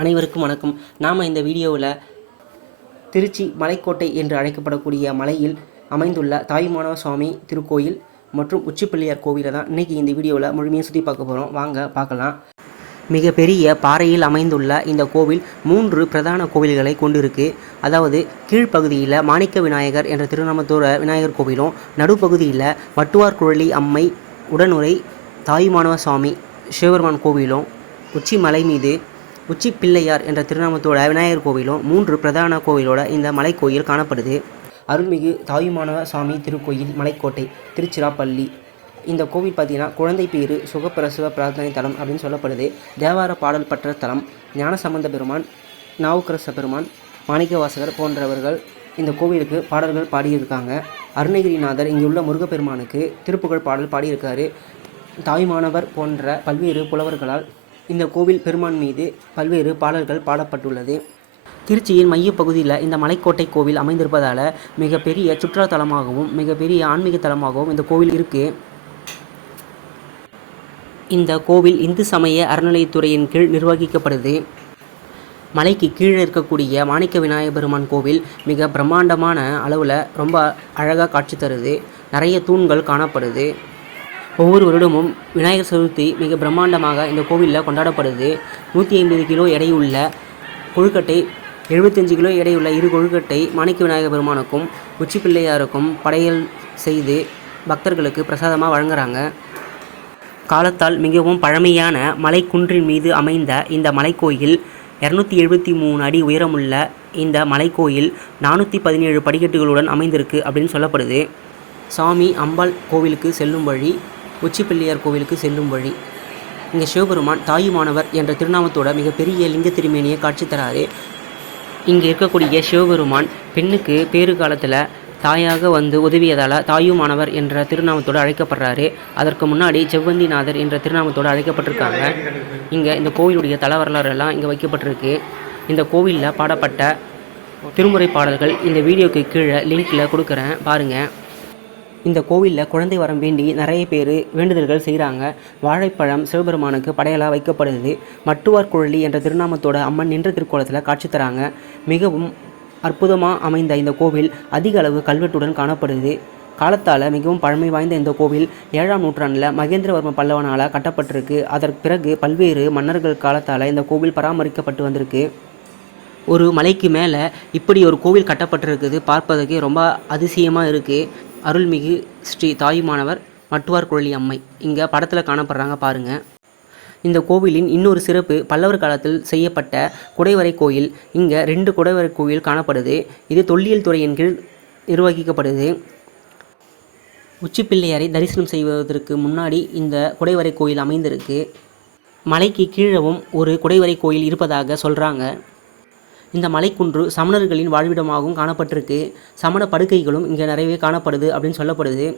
அனைவருக்கும் வணக்கம். நாம் இந்த வீடியோவில் திருச்சி மலைக்கோட்டை என்று அழைக்கப்படக்கூடிய மலையில் அமைந்துள்ள தாயுமானவ சுவாமி திருக்கோயில் மற்றும் உச்சிப்பிள்ளையார் கோவிலை தான் இன்றைக்கி இந்த வீடியோவில் முழுமையாக சுற்றி பார்க்க போகிறோம் வாங்க பார்க்கலாம். மிகப்பெரிய பாறையில் அமைந்துள்ள இந்த கோவில் மூன்று பிரதான கோவில்களை கொண்டிருக்கு. அதாவது கீழ்ப்பகுதியில் மாணிக்க விநாயகர் என்ற திருநாமத்தூர விநாயகர் கோவிலும் நடுப்பகுதியில் வட்டுவார் குழலி அம்மை உடனுரை தாயுமானவ சுவாமி சிவபெருமான் கோவிலும் உச்சி மலை மீது உச்சி பிள்ளையார் என்ற திருநாமத்தோட விநாயகர் கோவிலும் மூன்று பிரதான கோவிலோட இந்த மலைக்கோயில் காணப்படுது. அருள்மிகு தாயுமானவ சாமி திருக்கோயில் மலைக்கோட்டை திருச்சிராப்பள்ளி. இந்த கோவில் பார்த்தீங்கன்னா குழந்தை பேரு சுகப்பிரசவ பிரார்த்தனை தலம் அப்படின்னு சொல்லப்படுது. தேவார பாடல் பற்ற தலம் ஞானசம்பந்த பெருமான் நாவுக்கரச பெருமான் மாணிக்கவாசகர் போன்றவர்கள் இந்த கோவிலுக்கு பாடல்கள் பாடியிருக்காங்க. அருணகிரிநாதர் இங்குள்ள உள்ள முருகப்பெருமானுக்கு திருப்புகழ் பாடல் பாடியிருக்காரு. தாய்மானவர் போன்ற பல்வேறு புலவர்களால் இந்த கோவில் பெருமான் மீது பல்வேறு பாடல்கள் பாடப்பட்டுள்ளது. திருச்சியின் மையப்பகுதியில் இந்த மலைக்கோட்டை கோவில் அமைந்திருப்பதால் மிகப்பெரிய சுற்றுலா தலமாகவும் மிகப்பெரிய ஆன்மீக தலமாகவும் இந்த கோவில் இருக்குது இந்த கோவில் இந்து சமய அறநிலையத்துறையின் கீழ் நிர்வகிக்கப்படுது. மலைக்கு கீழே இருக்கக்கூடிய மாணிக்க விநாயக பெருமான் கோவில் மிக பிரம்மாண்டமான அளவில் ரொம்ப அழகாக காட்சி தருது. நிறைய தூண்கள் காணப்படுது. ஒவ்வொரு வருடமும் விநாயகர் சதுர்த்தி மிக பிரம்மாண்டமாக இந்த கோவிலில் கொண்டாடப்படுது. நூற்றி ஐம்பது கிலோ எடையுள்ள கொழுக்கட்டை எழுபத்தஞ்சு கிலோ எடையுள்ள இரு கொழுக்கட்டை மாணிக்க விநாயகர் பெருமானுக்கும் உச்சி பிள்ளையாருக்கும் படையல் செய்து பக்தர்களுக்கு பிரசாதமாக வழங்குறாங்க. காலத்தால் மிகவும் பழமையான மலைக்குன்றின் மீது அமைந்த இந்த மலைக்கோயில் இரநூத்தி எழுபத்தி மூணு அடி உயரமுள்ள இந்த மலைக்கோயில் நானூற்றி பதினேழு படிக்கட்டுகளுடன் அமைந்திருக்கு அப்படின்னு சொல்லப்படுது. சாமி அம்பாள் கோவிலுக்கு செல்லும் வழி உச்சிப்பிள்ளையார் கோவிலுக்கு செல்லும் வழி. இங்கே சிவபெருமான் தாயுமானவர் என்ற திருநாமத்தோட மிகப்பெரிய லிங்க திருமேனியை காட்சி தராரு. இங்கே இருக்கக்கூடிய சிவபெருமான் பெண்ணுக்கு பேறு காலத்தில் தாயாக வந்து உதவியதால் தாயுமானவர் என்ற திருநாமத்தோடு அழைக்கப்படுறாரு. அதற்கு முன்னாடி செவ்வந்திநாதர் என்ற திருநாமத்தோடு அழைக்கப்பட்டிருக்காங்க. இங்கே இந்த கோவிலுடைய தல வரலாறுலாம் இங்கே வைக்கப்பட்டிருக்கு. இந்த கோவிலில் பாடப்பட்ட திருமுறை பாடல்கள் இந்த வீடியோக்கு கீழே லிங்க்கில் கொடுக்குறேன். பாருங்கள் இந்த கோவிலில் குழந்தை வரம் வேண்டி நிறைய பேர் வேண்டுதல்கள் செய்கிறாங்க வாழைப்பழம் சிவபெருமானுக்கு படையலாக வைக்கப்படுது. மட்டுவார் குழலி என்ற திருநாமத்தோட அம்மன் நின்ற திருக்கோலத்தில் காட்சி தராங்க. மிகவும் அற்புதமாக அமைந்த இந்த கோவில் அதிக அளவு கல்வெட்டுடன் காணப்படுது. காலத்தால் மிகவும் பழமை வாய்ந்த இந்த கோவில் ஏழாம் நூற்றாண்டில் மகேந்திரவர்ம பல்லவனால் கட்டப்பட்டிருக்கு. அதற்கு பிறகு பல்வேறு மன்னர்கள் காலத்தால் இந்த கோவில் பராமரிக்கப்பட்டு வந்திருக்கு. ஒரு மலைக்கு மேலே இப்படி ஒரு கோவில் கட்டப்பட்டிருக்குது பார்ப்பதற்கு ரொம்ப அதிசயமாக இருக்குது அருள்மிகு ஸ்ரீ தாயுமானவர் மட்டுவார் குழலி அம்மை. இங்கே படத்தில் காணப்படுறாங்க பாருங்கள் இந்த கோவிலின் இன்னொரு சிறப்பு பல்லவர் காலத்தில் செய்யப்பட்ட குடைவரை கோயில். இங்கே ரெண்டு குடைவரை கோயில் காணப்படுது. இது தொல்லியல் துறையின் கீழ் நிர்வகிக்கப்படுது. உச்சிப்பிள்ளையாரை தரிசனம் செய்வதற்கு முன்னாடி இந்த குடைவரை கோயில் அமைந்திருக்கு. மலைக்கு கீழவும் ஒரு குடைவரை கோயில் இருப்பதாக சொல்கிறாங்க இந்த மலைக்குன்று சமணர்களின் வாழ்விடமாகவும் காணப்பட்டிருக்கு. சமண படுக்கைகளும் இங்கே நிறையவே காணப்படுது அப்படின்னு சொல்லப்படுது.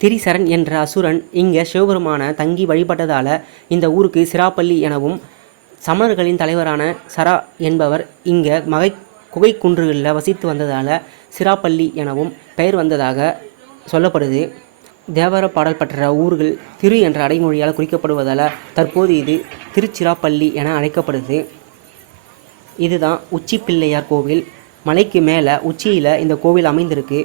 திரிசரன் என்ற அசுரன் இங்கே சிவபெருமான தங்கி வழிபட்டதால் இந்த ஊருக்கு சிராப்பள்ளி எனவும் சமணர்களின் தலைவரான சரா என்பவர் இங்கே மகை குகை குன்றுகளில் வசித்து வந்ததால் சிராப்பள்ளி எனவும் பெயர் வந்ததாக சொல்லப்படுது. தேவார பாடல் பெற்ற ஊர்கள் திரு என்ற அடைமொழியால் குறிக்கப்படுவதால் தற்போது இது திருச்சிராப்பள்ளி என அழைக்கப்படுது. இதுதான் உச்சி பிள்ளையார் கோவில். மலைக்கு மேலே உச்சியில் இந்த கோவில் அமைந்திருக்கு.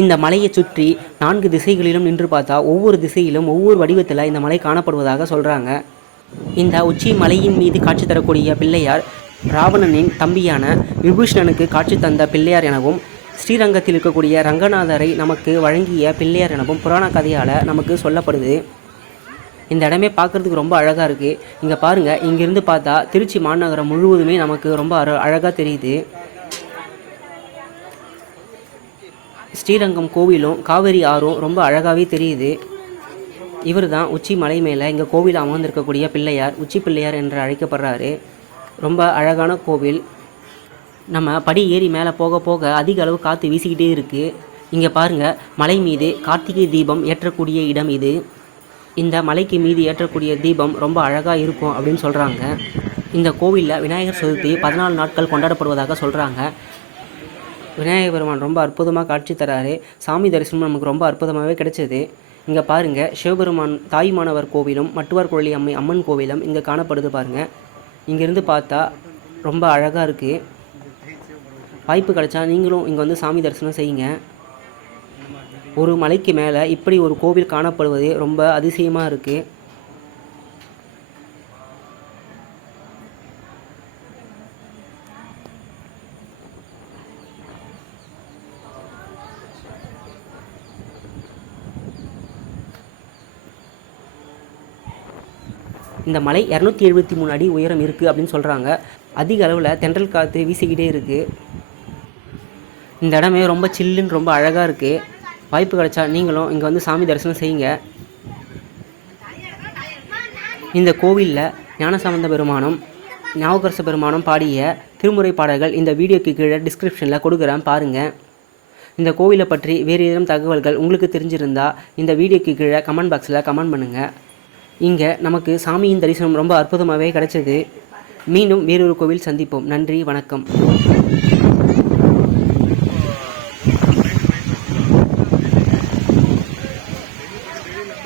இந்த மலையை சுற்றி நான்கு திசைகளிலும் நின்று பார்த்தா ஒவ்வொரு திசையிலும் ஒவ்வொரு வடிவத்தில் இந்த மலை காணப்படுவதாக சொல்கிறாங்க இந்த உச்சி மலையின் மீது காட்சி தரக்கூடிய பிள்ளையார் ராவணனின் தம்பியான விபூஷணனுக்கு காட்சி தந்த பிள்ளையார் எனவும் ஸ்ரீரங்கத்தில் இருக்கக்கூடிய ரங்கநாதரை நமக்கு வழங்கிய பிள்ளையார் எனவும் புராண கதையால் நமக்கு சொல்லப்படுது. இந்த இடமே பார்க்குறதுக்கு ரொம்ப அழகாக இருக்குது இங்கே பாருங்கள் இங்கேருந்து பார்த்தா திருச்சி மாநகரம் முழுவதுமே நமக்கு ரொம்ப அழ அழகாக தெரியுது. ஸ்ரீரங்கம் கோவிலும் காவேரி ஆறும் ரொம்ப அழகாகவே தெரியுது. இவர் தான் உச்சி மலை மேலே இங்கே கோவில் அமர்ந்திருக்கக்கூடிய பிள்ளையார் உச்சி பிள்ளையார் என்று அழைக்கப்படுறாரு. ரொம்ப அழகான கோவில். நம்ம படி ஏறி மேலே போக போக அதிக அளவு காற்று வீசிக்கிட்டே இருக்குது இங்கே பாருங்கள் மலை மீது கார்த்திகை தீபம் ஏற்றக்கூடிய இடம் இது. இந்த மலைக்கு மீது ஏற்றக்கூடிய தீபம் ரொம்ப அழகாக இருக்கும் அப்படின்னு சொல்கிறாங்க இந்த கோவிலில் விநாயகர் சதுர்த்தி பதினாலு நாட்கள் கொண்டாடப்படுவதாக சொல்கிறாங்க விநாயகர் பெருமான் ரொம்ப அற்புதமாக காட்சி தராரு. சாமி தரிசனம் நமக்கு ரொம்ப அற்புதமாகவே கிடைச்சது. இங்கே பாருங்கள் சிவபெருமான் தாயுமானவர் கோவிலும் மட்டுவார் குழலி அம்மை அம்மன் கோவிலும் இங்கே காணப்படுது பாருங்கள் இங்கேருந்து பார்த்தா ரொம்ப அழகாக இருக்குது வாய்ப்பு கிடைச்சா நீங்களும் இங்கே வந்து சாமி தரிசனம் செய்யுங்க. ஒரு மலைக்கு மேலே இப்படி ஒரு கோவில் காணப்படுவது ரொம்ப அதிசயமாக இருக்குது இந்த மலை இரநூத்தி எழுபத்தி மூணு அடி உயரம் இருக்குது அப்படின்னு சொல்கிறாங்க அதிக அளவில் தென்றல் காற்று வீசிக்கிட்டே இருக்குது இந்த இடமே ரொம்ப சில்லுன்னு ரொம்ப அழகாக இருக்குது வாய்ப்பு கிடைச்சா நீங்களும் இங்கே வந்து சாமி தரிசனம் செய்யுங்க. இந்த கோவிலில் ஞானசம்பந்த பெருமானும் ஞாபகரச பெருமானும் பாடிய திருமுறை பாடல்கள் இந்த வீடியோக்கு கீழே டிஸ்கிரிப்ஷனில் கொடுக்குறேன் பாருங்கள் இந்த கோவிலை பற்றி வேறு ஏதேனும் தகவல்கள் உங்களுக்கு தெரிஞ்சிருந்தால் இந்த வீடியோக்கு கீழே கமெண்ட் பாக்ஸில் கமெண்ட் பண்ணுங்கள் இங்கே நமக்கு சாமியின் தரிசனம் ரொம்ப அற்புதமாகவே கிடைச்சது. மீண்டும் வேறொரு கோவில் சந்திப்போம். நன்றி வணக்கம்.